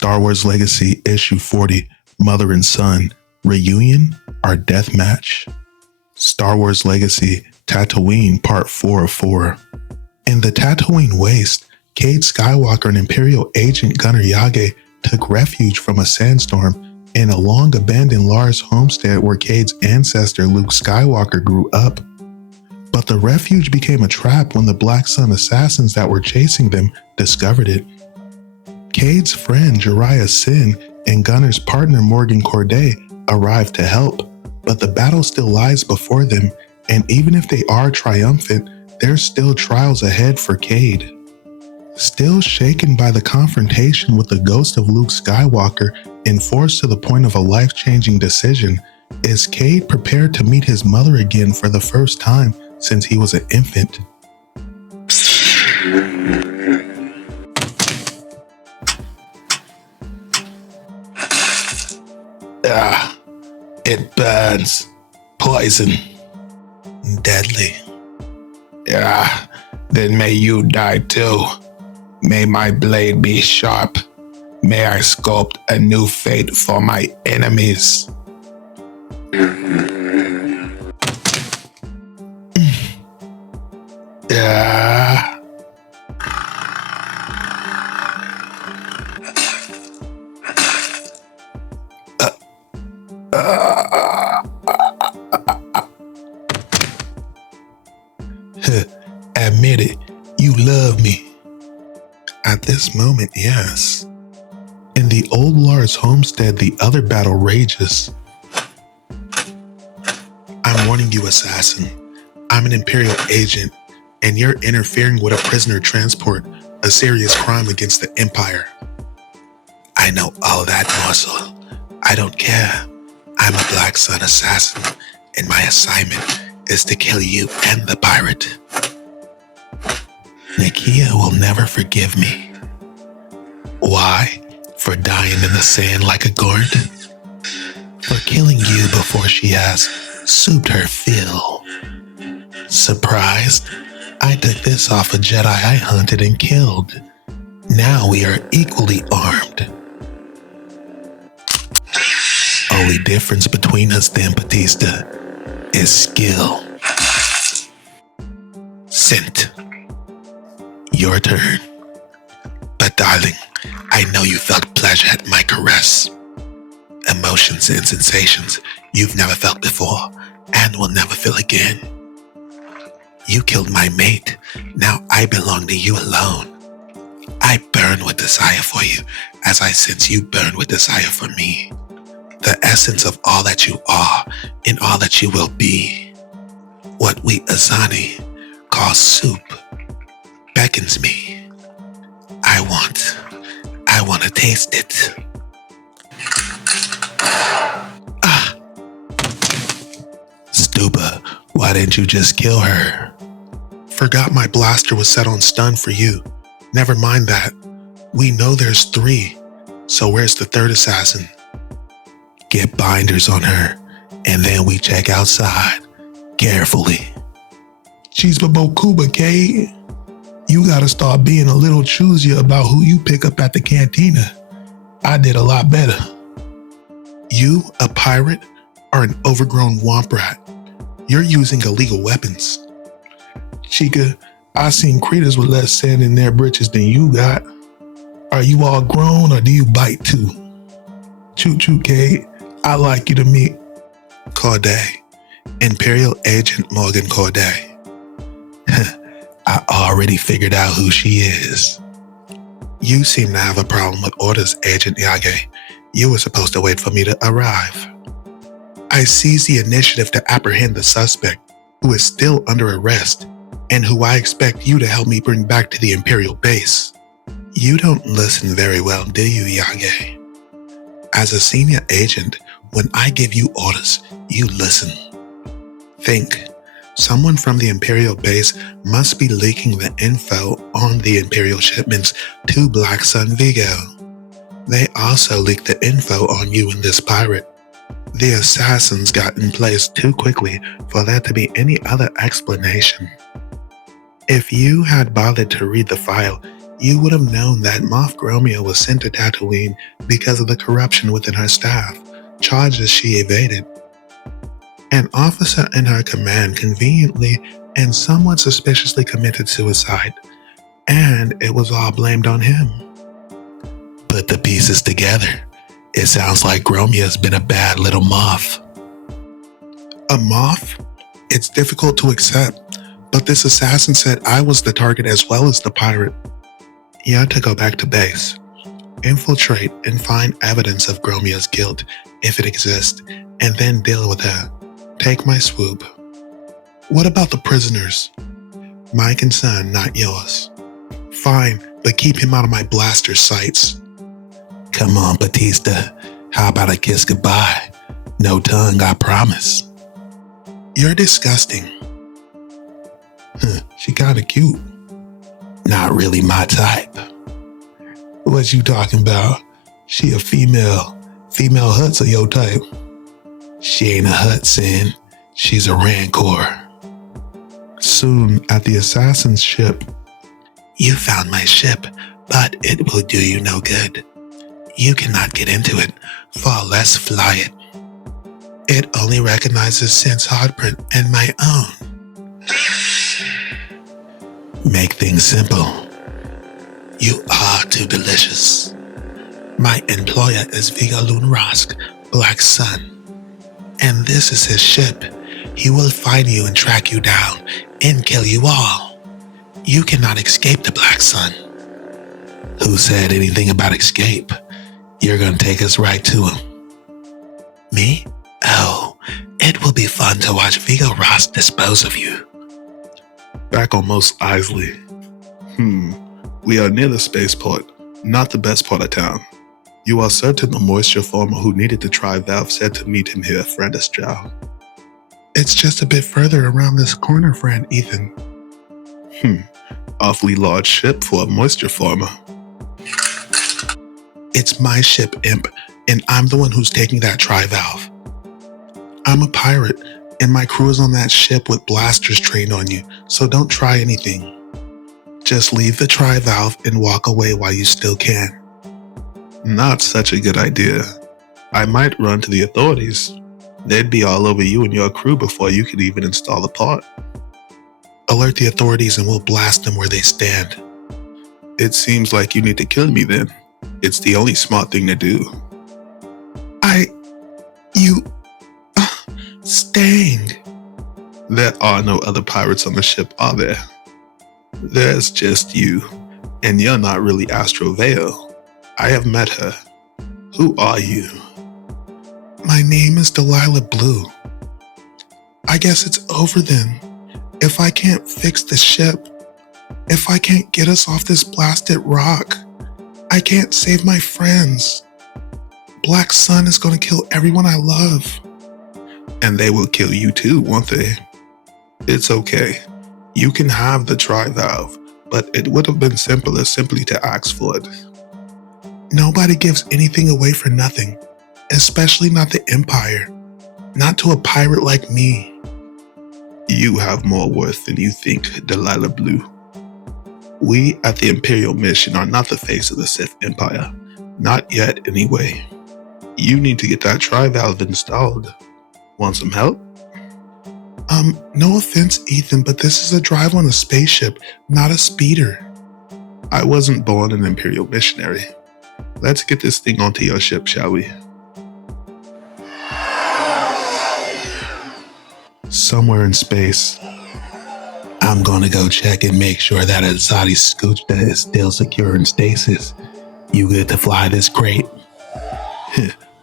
Star Wars Legacy Issue 40, Mother and Son, Reunion or Death Match? Star Wars Legacy Tatooine Part 4 of 4. In the Tatooine Waste, Cade Skywalker and Imperial agent Gunnar Yage took refuge from a sandstorm in a long-abandoned Lars homestead where Cade's ancestor Luke Skywalker grew up. But the refuge became a trap when the Black Sun assassins that were chasing them discovered it. Cade's friend Jariah Sin and Gunnar's partner Morgan Corday arrived to help, but the battle still lies before them, and even if they are triumphant, there's still trials ahead for Cade. Still shaken by the confrontation with the ghost of Luke Skywalker and forced to the point of a life-changing decision, is Cade prepared to meet his mother again for the first time since he was an infant. It burns. Poison. Deadly. Then may you die too. May my blade be sharp. May I sculpt a new fate for my enemies. Admit it, you love me. At this moment, yes. In the old Lars homestead, the other battle rages. I'm warning you, assassin. I'm an Imperial agent, and you're interfering with a prisoner transport, a serious crime against the Empire. I know all that, morsel. I don't care. I'm a Black Sun assassin, and my assignment is to kill you and the pirate. Nakia will never forgive me. Why? For dying in the sand like a gourd? For killing you before she has souped her fill. Surprised? I took this off a Jedi I hunted and killed. Now we are equally armed. Only difference between us, Dan Batista, is skill. Scent. Your turn. But darling, I know you felt pleasure at my caress. Emotions and sensations you've never felt before and will never feel again. You killed my mate. Now I belong to you alone. I burn with desire for you as I sense you burn with desire for me. The essence of all that you are and all that you will be. What we Azani call soup beckons me. I want to taste it. Stupa, why didn't you just kill her? Forgot my blaster was set on stun for you. Never mind that. We know there's 3, so where's the third assassin? Get binders on her, and then we check outside, carefully. Cheesebabo Kuba, Cade. You gotta start being a little choosier about who you pick up at the cantina. I did a lot better. You, a pirate, are an overgrown womp rat. You're using illegal weapons. Chica, I seen critters with less sand in their britches than you got. Are you all grown or do you bite too? Choo-choo, Cade. I like you to meet Corday, Imperial Agent Morgan Corday. I already figured out who she is. You seem to have a problem with orders, Agent Yage. You were supposed to wait for me to arrive. I seized the initiative to apprehend the suspect, who is still under arrest, and who I expect you to help me bring back to the Imperial base. You don't listen very well, do you, Yage? As a senior agent, when I give you orders, you listen. Think. Someone from the Imperial base must be leaking the info on the Imperial shipments to Black Sun Vigo. They also leaked the info on you and this pirate. The assassins got in place too quickly for there to be any other explanation. If you had bothered to read the file, you would have known that Moff Gromio was sent to Tatooine because of the corruption within her staff, charges she evaded. An officer in her command conveniently and somewhat suspiciously committed suicide, and it was all blamed on him. Put the pieces together. It sounds like Gromio's been a bad little moth. A moth? It's difficult to accept, but this assassin said I was the target as well as the pirate. You have to go back to base, infiltrate and find evidence of Gromio's guilt, if it exists, and then deal with her. Take my swoop. What about the prisoners? My concern, not yours. Fine, but keep him out of my blaster sights. Come on, Batista. How about a kiss goodbye? No tongue, I promise. You're disgusting. She kinda cute. Not really my type. What you talking about? She a female. Female Hutts are your type. She ain't a Hutt, Sin. She's a Rancor. Soon at the assassin's ship. You found my ship, but it will do you no good. You cannot get into it, far less fly it. It only recognizes Sin's hardprint and my own. Make things simple. You are too delicious. My employer is Vigaloon Rask, Black Sun. And this is his ship. He will find you and track you down and kill you all. You cannot escape the Black Sun. Who said anything about escape? You're gonna take us right to him. Me? Oh, it will be fun to watch Vigo Ross dispose of you. Back on Mos Eisley. We are near the spaceport, not the best part of town. You are certain the moisture farmer who needed the tri-valve said to meet him here, friend Estrell. It's just a bit further around this corner, friend Ethan. Awfully large ship for a moisture farmer. It's my ship, Imp, and I'm the one who's taking that tri-valve. I'm a pirate, and my crew is on that ship with blasters trained on you, so don't try anything. Just leave the tri-valve and walk away while you still can. Not such a good idea. I might run to the authorities. They'd be all over you and your crew before you could even install the part. Alert the authorities and we'll blast them where they stand. It seems like you need to kill me then. It's the only smart thing to do. Stang. There are no other pirates on the ship, are there? There's just you, and you're not really Astro Vale. I have met her. Who are you? My name is Delilah Blue. I guess it's over then. If I can't fix the ship, if I can't get us off this blasted rock, I can't save my friends. Black Sun is gonna kill everyone I love. And they will kill you too, won't they? It's okay. You can have the tri-valve, but it would have been simpler simply to ask for it. Nobody gives anything away for nothing, especially not the Empire. Not to a pirate like me. You have more worth than you think, Delilah Blue. We at the Imperial Mission are not the face of the Sith Empire. Not yet, anyway. You need to get that tri-valve installed. Want some help? No offense, Ethan, but this is a drive on a spaceship, not a speeder. I wasn't born an Imperial missionary. Let's get this thing onto your ship, shall we? Somewhere in space. I'm gonna go check and make sure that Azadi Scoochta is still secure in stasis. You good to fly this crate?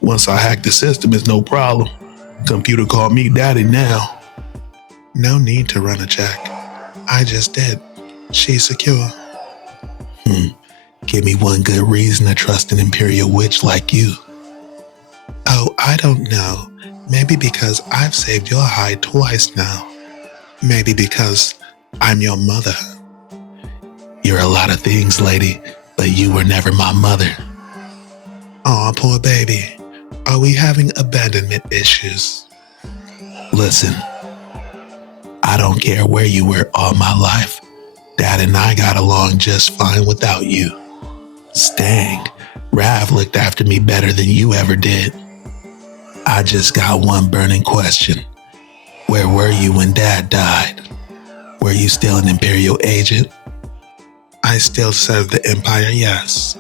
Once I hack the system, it's no problem. Computer call me daddy now. No need to run a check. I just did. She's secure. Give me one good reason to trust an Imperial witch like you. Oh, I don't know. Maybe because I've saved your hide twice now. Maybe because I'm your mother. You're a lot of things, lady, but you were never my mother. Aw, poor baby. Are we having abandonment issues? Listen, I don't care where you were all my life. Dad and I got along just fine without you. Stang, Rav looked after me better than you ever did. I just got one burning question. Where were you when Dad died? Were you still an Imperial agent? I still serve the Empire, yes.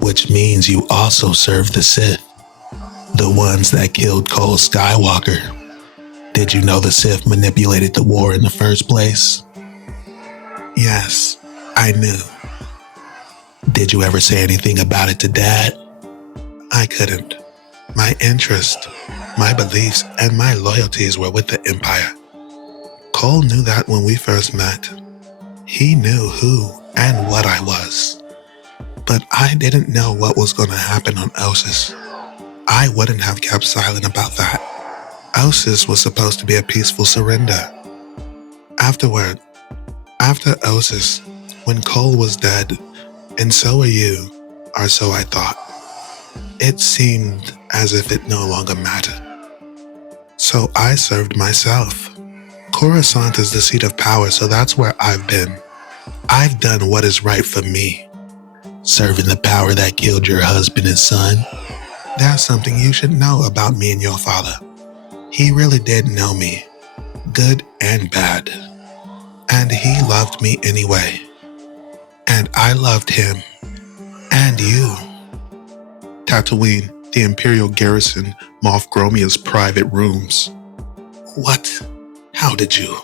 Which means you also serve the Sith. The ones that killed Cole Skywalker. Did you know the Sith manipulated the war in the first place? Yes, I knew. Did you ever say anything about it to Dad? I couldn't. My interest, my beliefs, and my loyalties were with the Empire. Cole knew that when we first met. He knew who and what I was. But I didn't know what was going to happen on Ossus. I wouldn't have kept silent about that. Ossus was supposed to be a peaceful surrender. After Ossus, when Cole was dead, and so were you, or so I thought, it seemed as if it no longer mattered. So I served myself. Coruscant is the seat of power, so that's where I've been. I've done what is right for me. Serving the power that killed your husband and son. There's something you should know about me and your father. He really did know me, good and bad. And he loved me anyway. And I loved him. And you. Tatooine, the Imperial garrison, Moff Gromia's private rooms. What? How did you?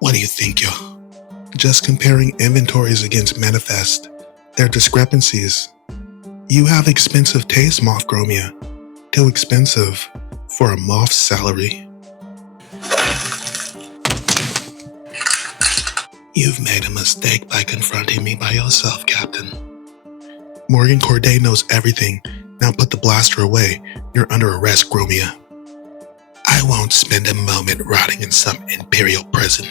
What do you think you're? Just comparing inventories against manifest. There are discrepancies. You have expensive taste, Moff Gromia. Too expensive for a Moff's salary. You've made a mistake by confronting me by yourself, Captain. Morgan Corday knows everything. Now put the blaster away. You're under arrest, Gromia. I won't spend a moment rotting in some Imperial prison.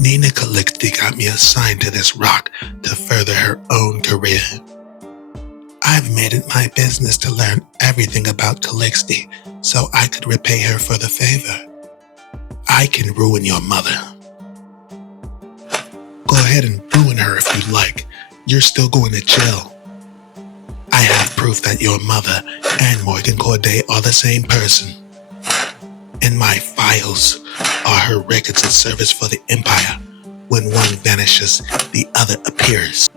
Nina Calixte got me assigned to this rock to further her own career. I've made it my business to learn everything about Calixte so I could repay her for the favor. I can ruin your mother. Go ahead and ruin her if you'd like. You're still going to jail. I have proof that your mother and Morgan Corday are the same person. In my files are her records of service for the Empire. When one vanishes, the other appears.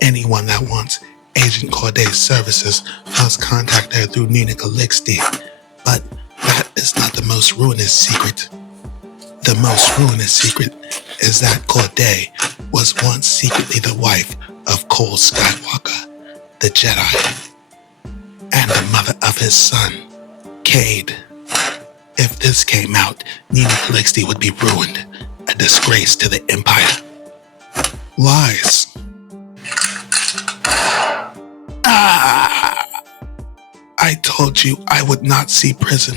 Anyone that wants Agent Corday's services must contact her through Nina Calixte. But that is not the most ruinous secret. The most ruinous secret is that Corday was once secretly the wife of Cole Skywalker, the Jedi, and the mother of his son, Cade. If this came out, Nina Calixte would be ruined, a disgrace to the Empire. Lies. I told you I would not see prison.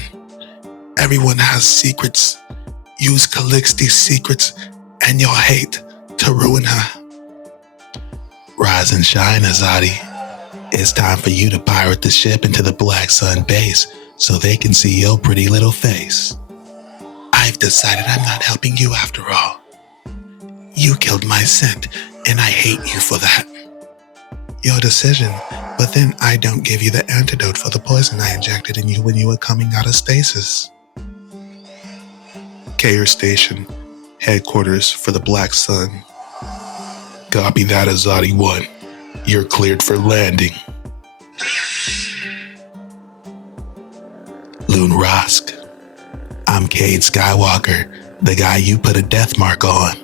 Everyone has secrets. Use Calixte's secrets and your hate to ruin her. Rise and shine, Azadi. It's time for you to pirate the ship into the Black Sun base so they can see your pretty little face. I've decided I'm not helping you after all. You killed my scent, and I hate you for that. Your decision, but then I don't give you the antidote for the poison I injected in you when you were coming out of stasis. Kayer Station, headquarters for the Black Sun. Copy that, Azadi 1. You're cleared for landing. Loon Rosk. I'm Cade Skywalker, the guy you put a death mark on.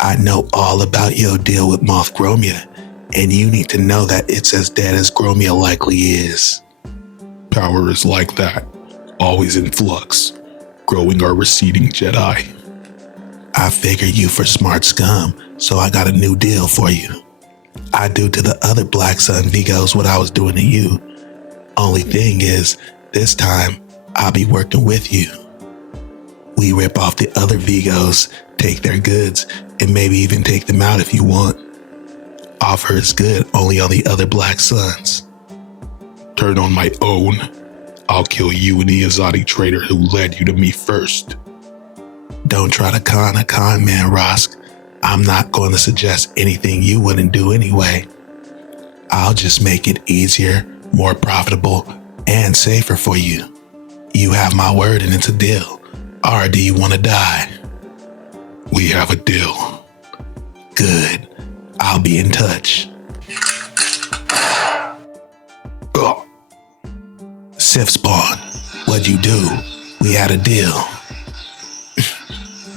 I know all about your deal with Moff Gromia, and you need to know that it's as dead as Gromia likely is. Power is like that, always in flux, growing or receding Jedi. I figured you for smart scum, so I got a new deal for you. I do to the other Black Sun Vigos what I was doing to you. Only thing is, this time, I'll be working with you. We rip off the other Vigos, take their goods, and maybe even take them out if you want. Offer is good only on the other Black Suns. Turn on my own. I'll kill you and the Azadi traitor who led you to me first. Don't try to con a con man, Rosk. I'm not going to suggest anything you wouldn't do anyway. I'll just make it easier, more profitable, and safer for you. You have my word and it's a deal. Or do you want to die? We have a deal. Good. I'll be in touch. Oh. Sith Spawn, what'd you do? We had a deal.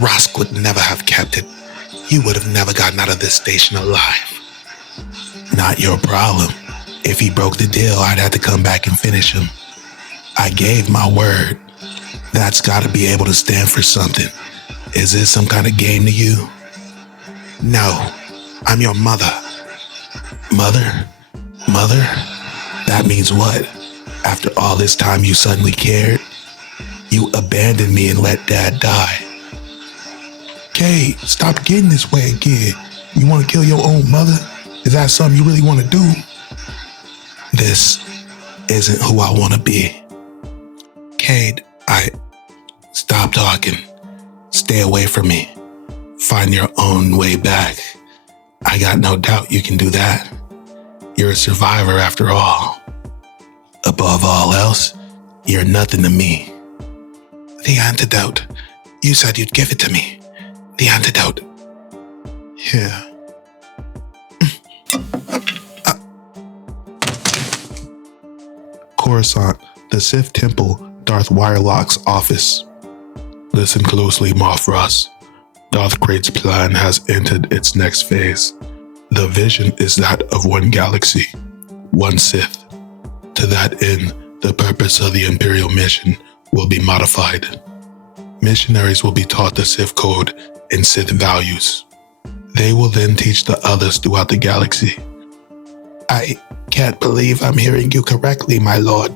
Rosk would never have kept it. You would have never gotten out of this station alive. Not your problem. If he broke the deal, I'd have to come back and finish him. I gave my word. That's gotta be able to stand for something. Is this some kind of game to you? No, I'm your mother. Mother? Mother? That means what? After all this time you suddenly cared? You abandoned me and let Dad die. Kate, stop getting this way again. You want to kill your own mother? Is that something you really want to do? This isn't who I want to be. Cade, Stop talking. Stay away from me. Find your own way back. I got no doubt you can do that. You're a survivor after all. Above all else, you're nothing to me. The antidote. You said you'd give it to me. The antidote. Yeah. Coruscant, the Sith Temple, Darth Wirelock's office. Listen closely, Mothras. Darth Krait's plan has entered its next phase. The vision is that of one galaxy, one Sith. To that end, the purpose of the Imperial mission will be modified. Missionaries will be taught the Sith code and Sith values. They will then teach the others throughout the galaxy. I can't believe I'm hearing you correctly, my lord.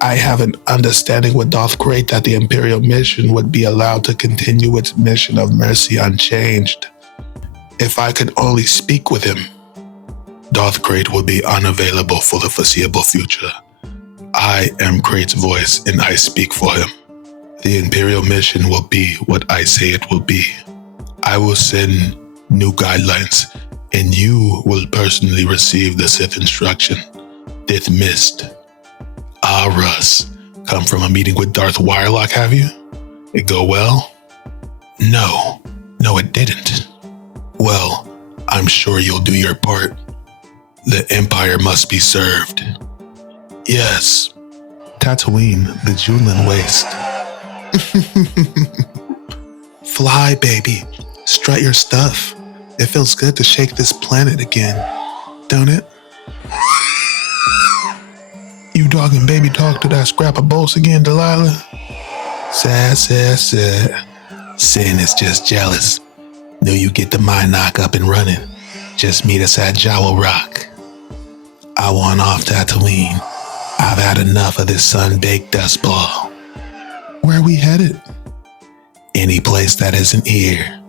I have an understanding with Darth Krayt that the Imperial mission would be allowed to continue its mission of mercy unchanged. If I could only speak with him. Darth Krayt will be unavailable for the foreseeable future. I am Krayt's voice and I speak for him. The Imperial mission will be what I say it will be. I will send new guidelines and you will personally receive the Sith instruction. Dith missed. Ah, Russ, come from a meeting with Darth Wirelock, have you? It go well? No, it didn't. Well, I'm sure you'll do your part. The Empire must be served. Yes. Tatooine, the Junlin Waste. Fly, baby. Strut your stuff. It feels good to shake this planet again, don't it? You talking baby talk to that scrap of bolts again, Delilah? Sad. Sin is just jealous. Knew you get the Mynock up and running. Just meet us at Jawa Rock. I want off Tatooine. I've had enough of this sun-baked dust ball. Where are we headed? Any place that isn't here.